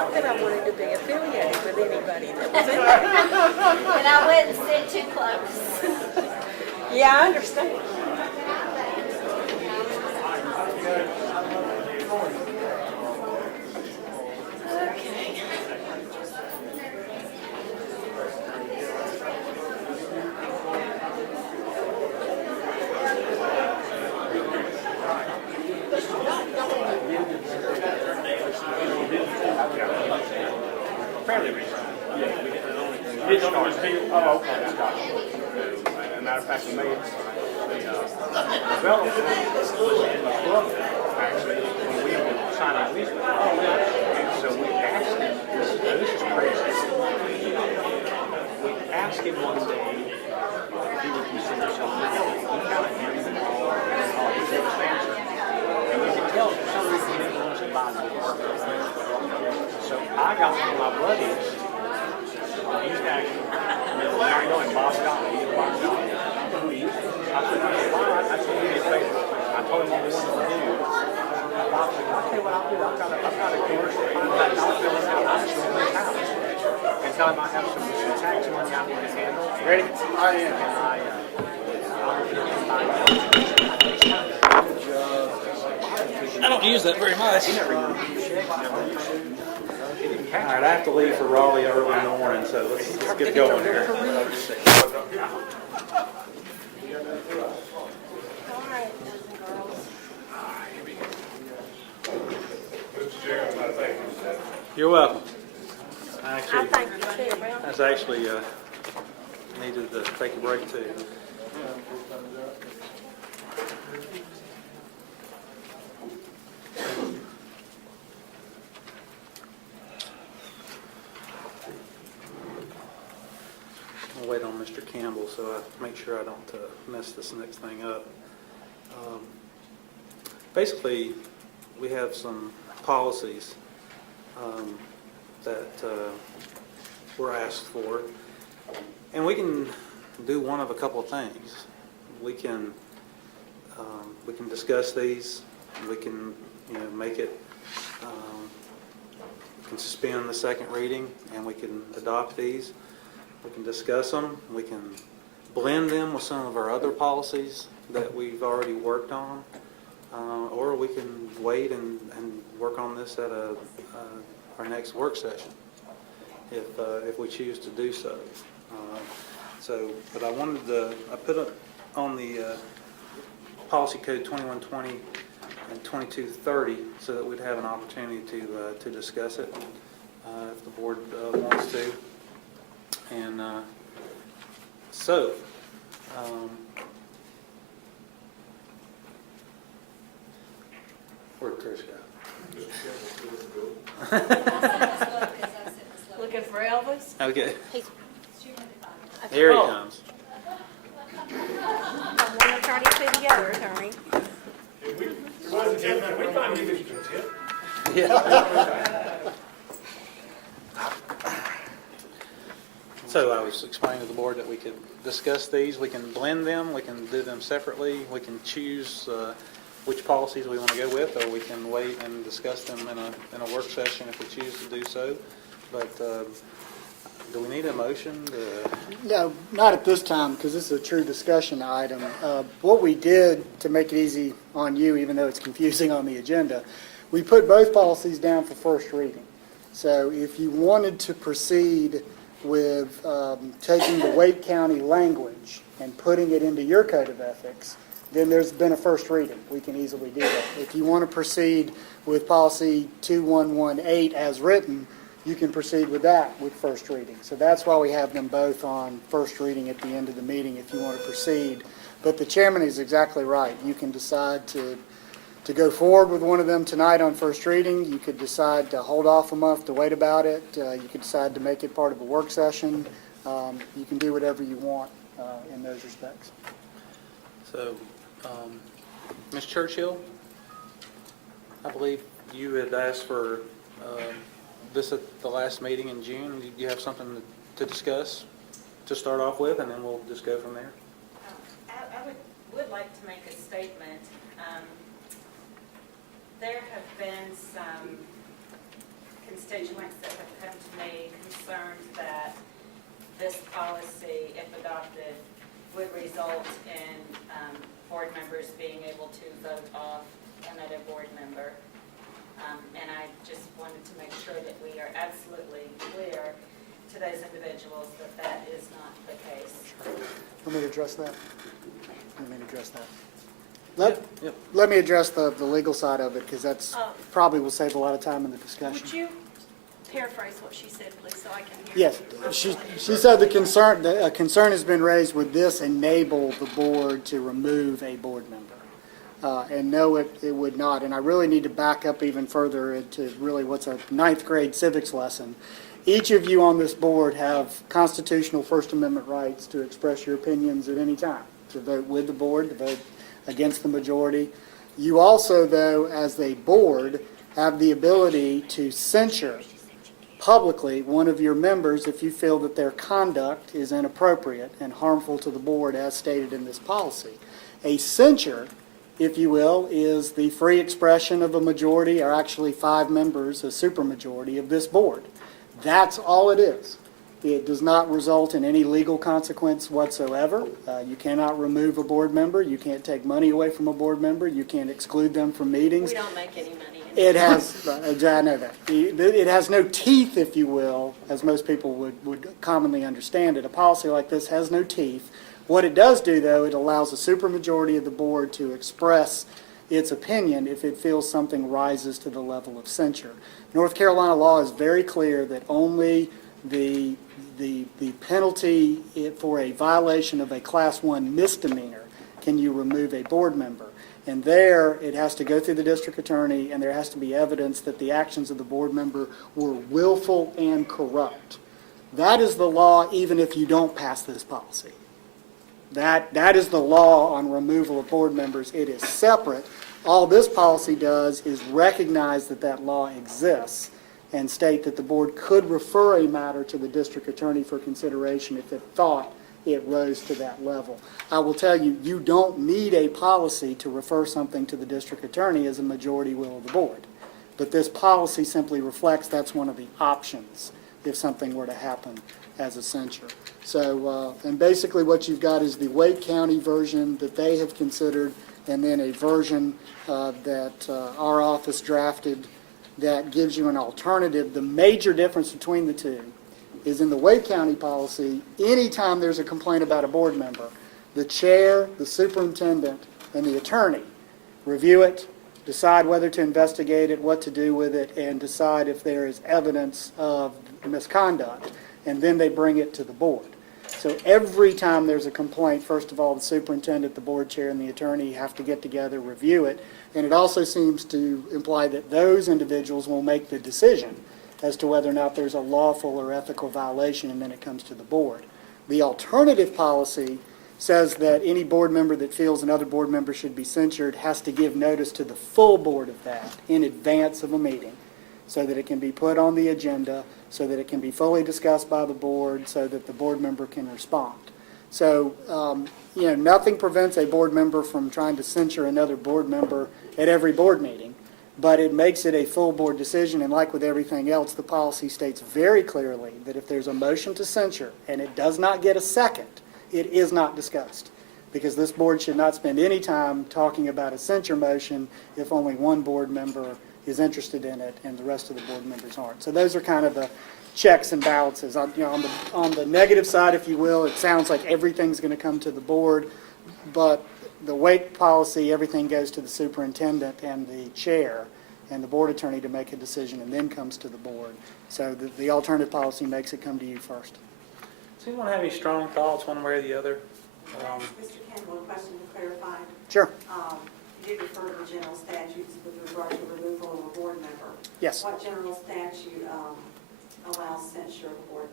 not that I wanted to be affiliated with anybody that was in there. And I wouldn't sit too close. Yeah, I understand. Okay. Fairly recent. Yeah, we didn't always be. Oh, okay. As a matter of fact, we made the development was in the book, actually, when we were signing a lease with them. And so we asked him, this is crazy. We asked him one day if he would consider himself a builder. He kind of handed it all, and he gave us an answer. And you could tell for some reason he didn't want to buy the lease. So I got one of my buddies. He's actually, I know him, Bob Scott. He's a Bob Scott. I said, I told him to pay. I told him what we wanted to do. Bob said, I'll tell you what I'll do. I've got a commercial contract. I'll fill it out. I'll just this house. And tell him I have some tax money I need to handle. Ready? I am. And I don't use that very much. All right, I have to leave for Raleigh early in the morning, so let's get going here. You're welcome. I thank you too. I was actually needed to take a break too. I'll wait on Mr. Campbell so I make sure I don't mess this next thing up. Basically, we have some policies that we're asked for, and we can do one of a couple of things. We can discuss these. We can make it. We can suspend the second reading, and we can adopt these. We can discuss them. We can blend them with some of our other policies that we've already worked on, or we can wait and work on this at our next work session, if we choose to do so. But I put it on the policy code 2120 and 2230 so that we'd have an opportunity to discuss it if the board wants to. And where'd Chris go? Looking for Elvis? Okay. Here he comes. From one attorney to the other attorney. we find you this contempt. Yeah. So I was explaining to the board that we could discuss these. We can blend them. We can do them separately. We can choose which policies we want to go with, or we can wait and discuss them in a work session if we choose to do so. But do we need a motion? No, not at this time, because this is a true discussion item. What we did, to make it easy on you, even though it's confusing on the agenda, we put both policies down for first reading. So if you wanted to proceed with taking the Wake County language and putting it into your code of ethics, then there's been a first reading. We can easily do that. If you want to proceed with policy 2118 as written, you can proceed with that with first reading. So that's why we have them both on first reading at the end of the meeting if you want to proceed. But the chairman is exactly right. You can decide to go forward with one of them tonight on first reading. You could decide to hold off a month to wait about it. You could decide to make it part of a work session. You can do whatever you want in those respects. So, Ms. Churchill, I believe you had asked for this at the last meeting in June. Do you have something to discuss to start off with, and then we'll just go from there? I would like to make a statement. There have been some constituents that have come to me concerned that this policy, if adopted, would result in board members being able to vote off another board member. And I just wanted to make sure that we are absolutely clear to those individuals that that is not the case. Let me address that. Yep. Let me address the legal side of it, because that's probably will save a lot of time in the discussion. Would you paraphrase what she said, please, so I can hear? Yes, she said a concern has been raised, would this enable the board to remove a board member? And no, it would not. And I really need to back up even further into really what's a ninth grade civics lesson. Each of you on this board have constitutional First Amendment rights to express your opinions at any time, to vote with the board, to vote against the majority. You also, though, as a board, have the ability to censure publicly one of your members if you feel that their conduct is inappropriate and harmful to the board as stated in this policy. A censure, if you will, is the free expression of a majority, or actually 5 members, a supermajority of this board. That's all it is. It does not result in any legal consequence whatsoever. You cannot remove a board member. You can't take money away from a board member. You can't exclude them from meetings. We don't make any money. It has, I know that. It has no teeth, if you will, as most people would commonly understand it. A policy like this has no teeth. What it does do, though, it allows a supermajority of the board to express its opinion if it feels something rises to the level of censure. North Carolina law is very clear that only the penalty for a violation of a Class 1 misdemeanor can you remove a board member. And there, it has to go through the district attorney, and there has to be evidence that the actions of the board member were willful and corrupt. That is the law even if you don't pass this policy. That is the law on removal of board members. It is separate. All this policy does is recognize that that law exists and state that the board could refer a matter to the district attorney for consideration if it thought it rose to that level. I will tell you, you don't need a policy to refer something to the district attorney as a majority will of the board. But this policy simply reflects that's one of the options if something were to happen as a censure. So, and basically what you've got is the Wake County version that they have considered, and then a version that our office drafted that gives you an alternative. The major difference between the two is in the Wake County policy, anytime there's a complaint about a board member, the chair, the superintendent, and the attorney review it, decide whether to investigate it, what to do with it, and decide if there is evidence of misconduct, and then they bring it to the board. So every time there's a complaint, first of all, the superintendent, the board chair, and the attorney have to get together, review it, and it also seems to imply that those individuals will make the decision as to whether or not there's a lawful or ethical violation, and then it comes to the board. The alternative policy says that any board member that feels another board member should be censured has to give notice to the full board of that in advance of a meeting so that it can be put on the agenda, so that it can be fully discussed by the board, so that the board member can respond. So, nothing prevents a board member from trying to censure another board member at every board meeting, but it makes it a full board decision, and like with everything else, the policy states very clearly that if there's a motion to censure and it does not get a second, it is not discussed, because this board should not spend any time talking about a censure motion if only one board member is interested in it and the rest of the board members aren't. So those are kind of the checks and balances. On the negative side, if you will, it sounds like everything's going to come to the board, but the Wake policy, everything goes to the superintendent and the chair and the board attorney to make a decision, and then comes to the board. So the alternative policy makes it come to you first. Does anyone have any strong thoughts one way or the other? Mr. Campbell, a question to clarify. Sure. You did refer to general statutes with regard to removal of a board member. Yes. What general statute allows censure of a board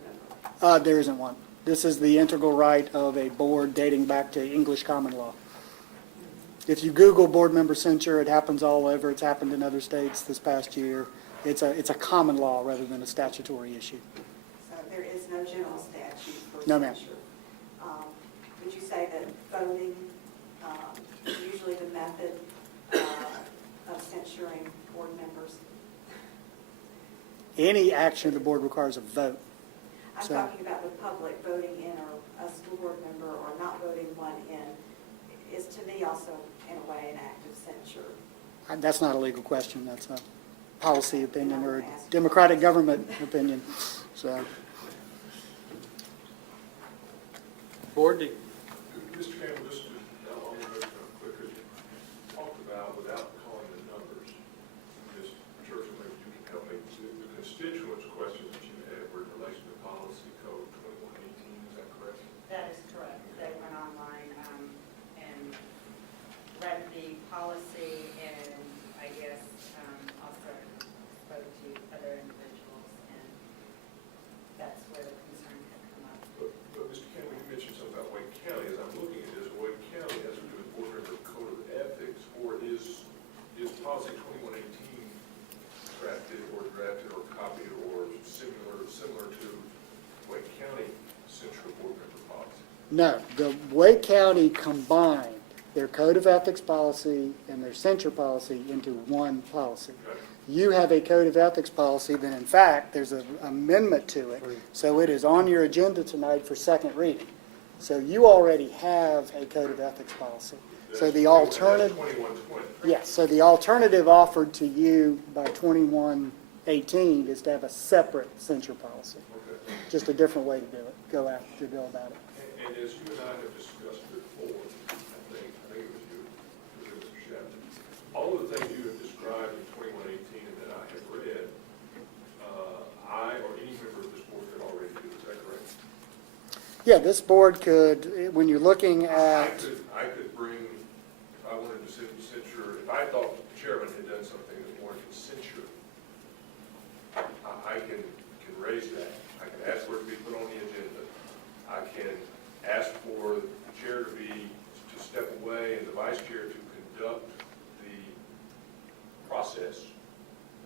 member? There isn't one. This is the integral right of a board dating back to English common law. If you Google board member censure, it happens all over. It's happened in other states this past year. It's a common law rather than a statutory issue. So there is no general statute for No, ma'am. censure. Would you say that voting is usually the method of censuring board members? Any action of the board requires a vote. I'm So- talking about the public voting in or a school board member or not voting one in is to me also in a way an act of censure. That's not a legal question, that's a policy opinion or a democratic government opinion, so. Board, Mr. Campbell, just to, I want to make it quicker, you talked about, without calling the numbers, just Churchill, maybe you can help me, the constituents questions that you had were in relation to policy code 2118, is that correct? That is correct. They went online and read the policy and I guess also spoke to other individuals, and that's where the concern had come up. But Mr. Campbell, you mentioned something about Wake County. As I'm looking at this, Wake County has to do with board member code of ethics, or is policy 2118 drafted or copied or similar to Wake County censure board member policy? No, the Wake County combined their code of ethics policy and their censure policy into one policy. Okay. You have a code of ethics policy, then in fact, there's an amendment to it, so it is on your agenda tonight for second reading. So you already have a code of ethics policy. So the alternative, 2120. yes, so the alternative offered to you by 2118 is to have a separate censure policy. Okay. Just a different way to do it, go about it. And as you and I have discussed before, I think it was you, Mr. Chapman, all of the things you have described in 2118 and that I have read, I or any member of this board could already do. Is that correct? Yeah, this board could, when you're looking at, I could bring, if I wanted to censure, if I thought the chairman had done something that warranted censure, I can raise that. I can ask for it to be put on the agenda. I can ask for the chair to step away and the vice chair to conduct the process.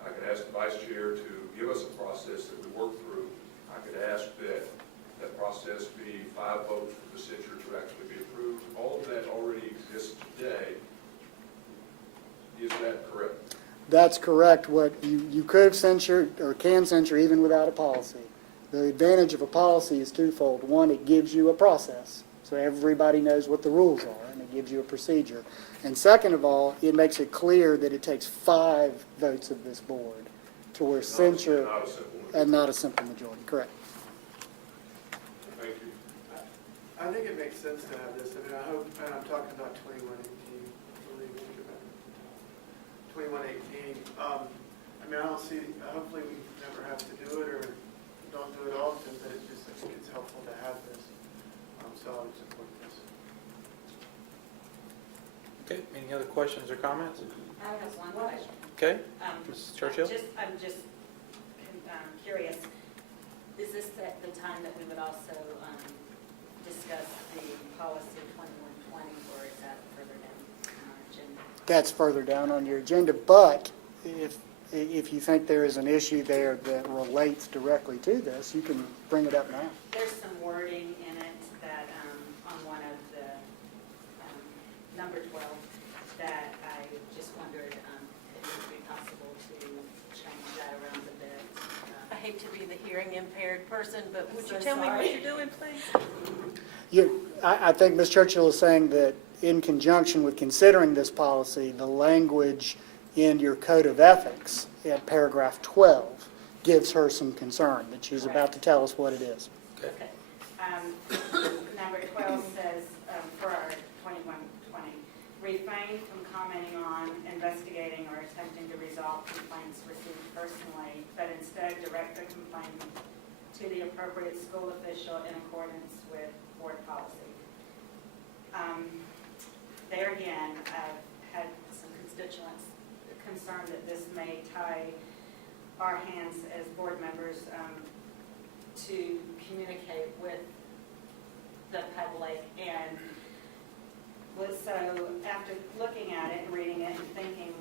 I could ask the vice chair to give us a process that we work through. I could ask that that process be 5 votes for the censure to actually be approved. All of that already exists today. Is that correct? that's correct. What you could censure or can censure even without a policy. The advantage of a policy is twofold. One, it gives you a process, so everybody knows what the rules are, and it gives you a procedure. And second of all, it makes it clear that it takes 5 votes of this board to where censure, Not a simple one. and not a simple majority, correct. Thank you. I think it makes sense to have this. I mean, I hope, and I'm talking about 2118, believe me, 2118. I mean, I don't see, hopefully we never have to do it or don't do it often, but it's just, I think it's helpful to have this. So I would support this. okay, any other questions or comments? I have one question. Okay, Mrs. Churchill? I'm just curious, is this the time that we would also discuss the policy 2120, or is that further down on our agenda? That's further down on your agenda, but if you think there is an issue there that relates directly to this, you can bring it up now. There's some wording in it that, on one of the, number 12, that I just wondered if it would be possible to change that around a bit. I hate to be the hearing impaired person, but would you So tell me what sorry. you're doing, please? I think Ms. Churchill is saying that in conjunction with considering this policy, the language in your code of ethics at paragraph 12 gives her some concern, that she's about to tell us what it is. Okay. Number 12 says, for our 2120, refrain from commenting on, investigating, or attempting to resolve complaints received personally, but instead direct the complaint to the appropriate school official in accordance with board policy. There again, I've had some constituents concerned that this may tie our hands as board members to communicate with the public, and so after looking at it and reading it and thinking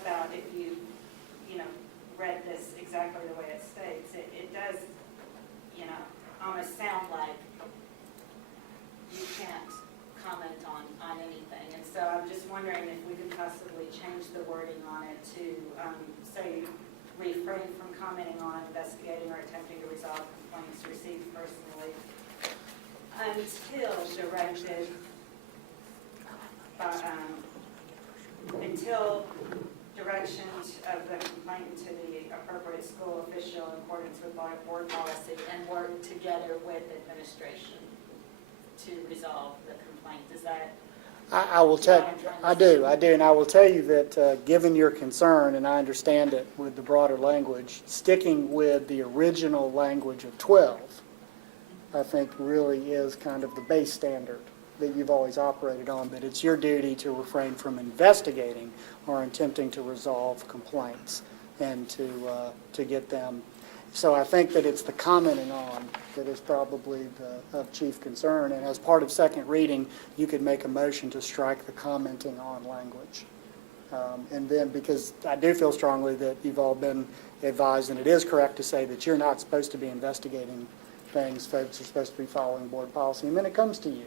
about if you read this exactly the way it states, it does almost sound like you can't comment on anything. And so I'm just wondering if we could possibly change the wording on it to say refrain from commenting on, investigating, or attempting to resolve complaints received personally until direction of the complainant to the appropriate school official in accordance with board policy, and work together with administration to resolve the complaint. Is that? I will tell, I do, and I will tell you that, given your concern, and I understand it with the broader language, sticking with the original language of 12, I think really is kind of the base standard that you've always operated on, that it's your duty to refrain from investigating or attempting to resolve complaints and to get them. So I think that it's the commenting on that is probably of chief concern, and as part of second reading, you could make a motion to strike the commenting on language. And then, because I do feel strongly that you've all been advised, and it is correct to say that you're not supposed to be investigating things, folks are supposed to be following board policy, and then it comes to you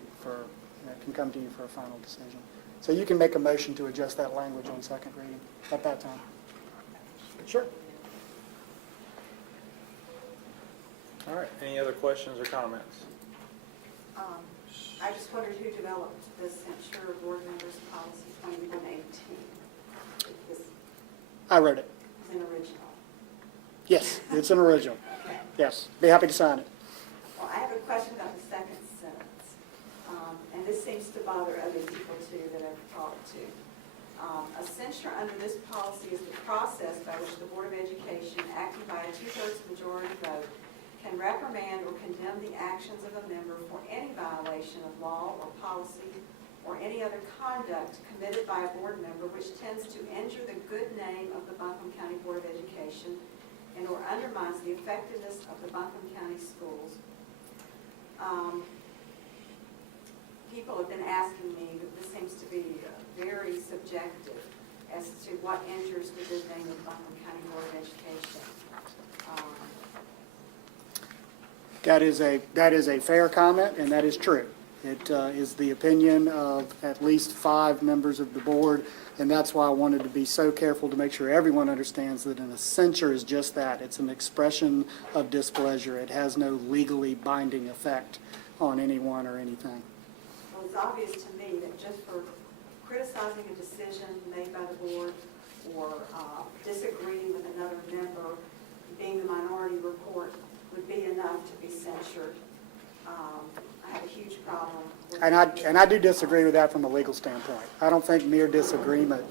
can come to you for a final decision. So you can make a motion to adjust that language on second reading at that time. Sure. All right, any other questions or comments? I just wondered who developed the censure board members policy 2118. This I wrote it. is an original. Yes, it's an original. Okay. Yes, be happy to sign it. Well, I have a question about the second sentence. And this seems to bother other people too that I've talked to. A censure under this policy is the process by which the Board of Education, acting by a 2/3 majority vote, can reprimand or condemn the actions of a member for any violation of law or policy or any other conduct committed by a board member which tends to injure the good name of the Buncombe County Board of Education and or undermines the effectiveness of the Buncombe County schools. People have been asking me that this seems to be very subjective as to what injures the good name of the Buncombe County Board of Education. That is a fair comment, and that is true. It is the opinion of at least 5 members of the board, and that's why I wanted to be so careful to make sure everyone understands that a censure is just that. It's an expression of displeasure. It has no legally binding effect on anyone or anything. Well, it's obvious to me that just for criticizing a decision made by the board or disagreeing with another member, being the minority report would be enough to be censured. I have a huge problem with And I do disagree with that from a legal standpoint. I don't think mere disagreement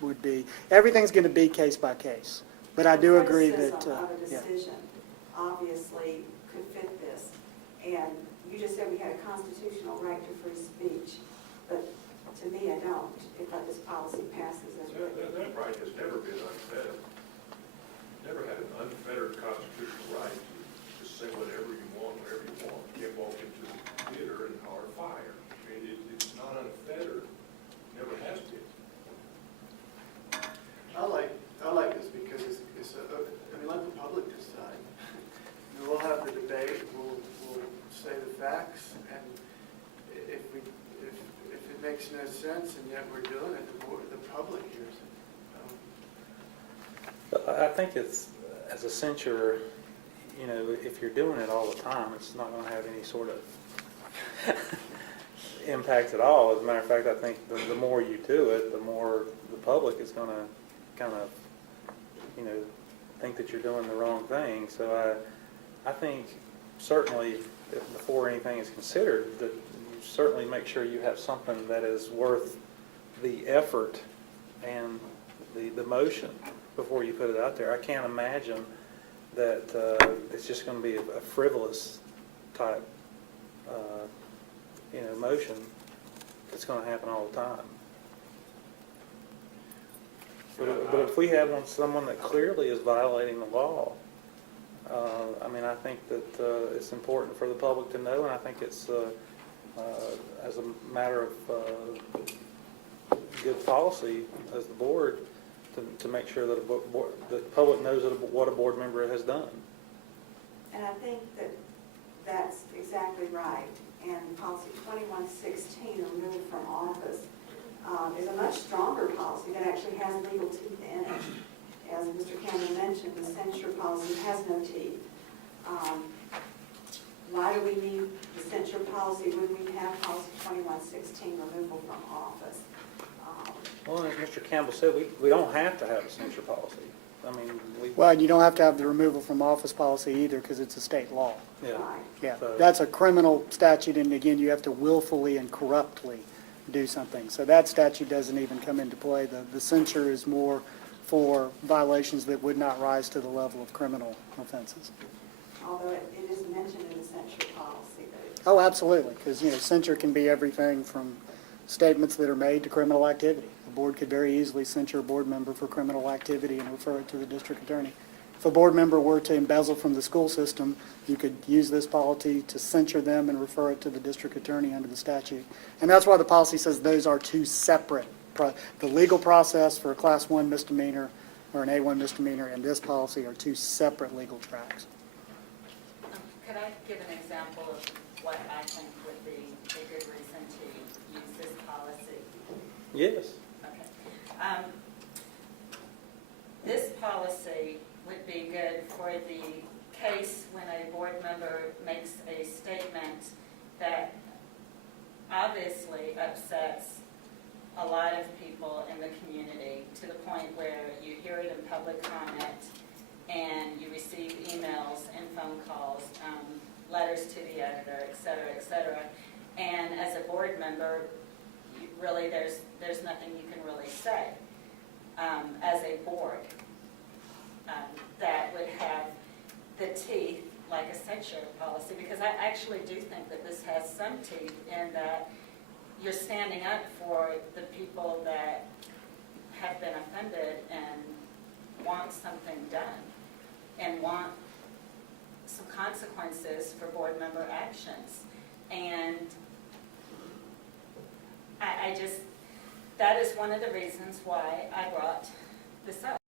would be, everything's going to be case by case. But I do agree that, criticism of a yeah. decision obviously could fit this. And you just said we had a constitutional right to free speech, but to me, I don't, if this policy passes as written. That right has never been unfettered. Never had an unfettered constitutional right to say whatever you want, wherever you want. You can't walk into the theater and holler fire. I mean, it's not unfettered, never has been. I like this because let the public decide. We'll have the debate, we'll say the facts, and if it makes no sense and yet we're doing it, the public hears it. But I think it's, as a censure, if you're doing it all the time, it's not going to have any sort of impact at all. As a matter of fact, I think the more you do it, the more the public is going to kind of, think that you're doing the wrong thing. So I think certainly before anything is considered, that you certainly make sure you have something that is worth the effort and the motion before you put it out there. I can't imagine that it's just going to be a frivolous type motion that's going to happen all the time. But if we have someone that clearly is violating the law, I think that it's important for the public to know, and I think it's as a matter of good policy as the board to make sure that the public knows what a board member has done. And I think that that's exactly right. And policy 2116, removed from office, is a much stronger policy that actually has legal teeth in it. As Mr. Campbell mentioned the censure policy has no teeth. Why do we need the censure policy when we have policy 2116, removal from office? Well, as Mr. Campbell said, we don't have to have a censure policy. I mean, Well, you don't have to have the removal from office policy either because it's a state law. yeah. Right. Yeah, So- that's a criminal statute, and again, you have to willfully and corruptly do something. So that statute doesn't even come into play. The censure is more for violations that would not rise to the level of criminal offenses. Although it is mentioned in the censure policy that Oh, absolutely, because, censure can be everything from statements that are made to criminal activity. The board could very easily censure a board member for criminal activity and refer it to the district attorney. If a board member were to embezzle from the school system, you could use this policy to censure them and refer it to the district attorney under the statute. And that's why the policy says those are two separate, the legal process for a Class 1 misdemeanor or an A1 misdemeanor and this policy are two separate legal tracks. Could I give an example of what I think would be a good reason to use this policy? Yes. Okay. This policy would be good for the case when a board member makes a statement that obviously upsets a lot of people in the community to the point where you hear it in public comment and you receive emails and phone calls, letters to the editor, et cetera, et cetera. And as a board member, really there's nothing you can really say as a board that would have the teeth like a censure policy, because I actually do think that this has some teeth in that you're standing up for the people that have been offended and want something done and want some consequences for board member actions. And I just, that is one of the reasons why I brought this up.